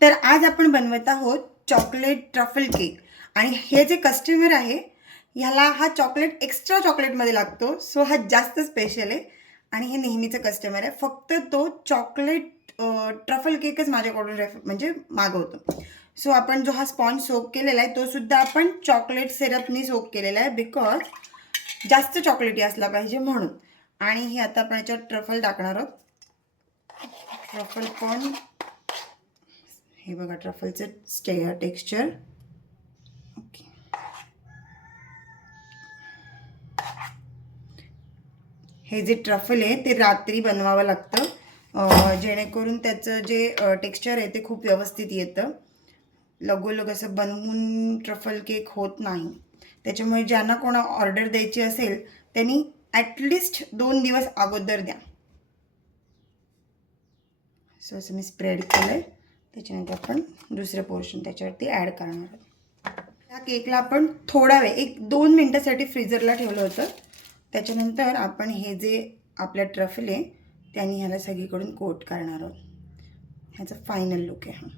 तर आज आपण बनवत आहोत चॉकलेट ट्रफल केक. आणि हे जे कस्टमर आहे ह्याला हा चॉकलेट एक्स्ट्रा चॉकलेटमध्ये लागतो, सो हा जास्त स्पेशल आहे. आणि हे नेहमीचं कस्टमर आहे, फक्त तो चॉकलेट ट्रफल केकच माझ्याकडून म्हणजे मागवतो. सो आपण जो हा स्पॉन्ज सोक केलेला आहे तो सुद्धा आपण चॉकलेट सिरपनी सोक केलेला आहे, बिकॉज जास्त चॉकलेटी असला पाहिजे म्हणून. आणि हे आता आपण याच्यावर ट्रफल टाकणार आहोत. ट्रफल पण हे बघा, ट्रफलचं टेक्स्चर. ओके, हे जे ट्रफल आहे ते रात्री बनवावं लागतं, जेणेकरून त्याचं जे टेक्स्चर आहे ते खूप व्यवस्थित येतं. लगोलग असं बनवून ट्रफल केक होत नाही. त्याच्यामुळे ज्यांना कोणा ऑर्डर द्यायची असेल त्यांनी ॲटलिस्ट 2 दिवस अगोदर द्या. सो असं मी स्प्रेड केलं आहे. त्याच्यानंतर आपण दुसरं पोर्शन त्याच्यावरती ॲड करणार आहोत. या केकला आपण थोडा वेळ 1-2 मिनटासाठी फ्रीजरला ठेवलं होतं. त्याच्यानंतर आपण हे जे आपल्या ट्रफल आहे त्याने ह्याला सगळीकडून कोट करणार आहोत. ह्याचा फायनल लुक आहे हा.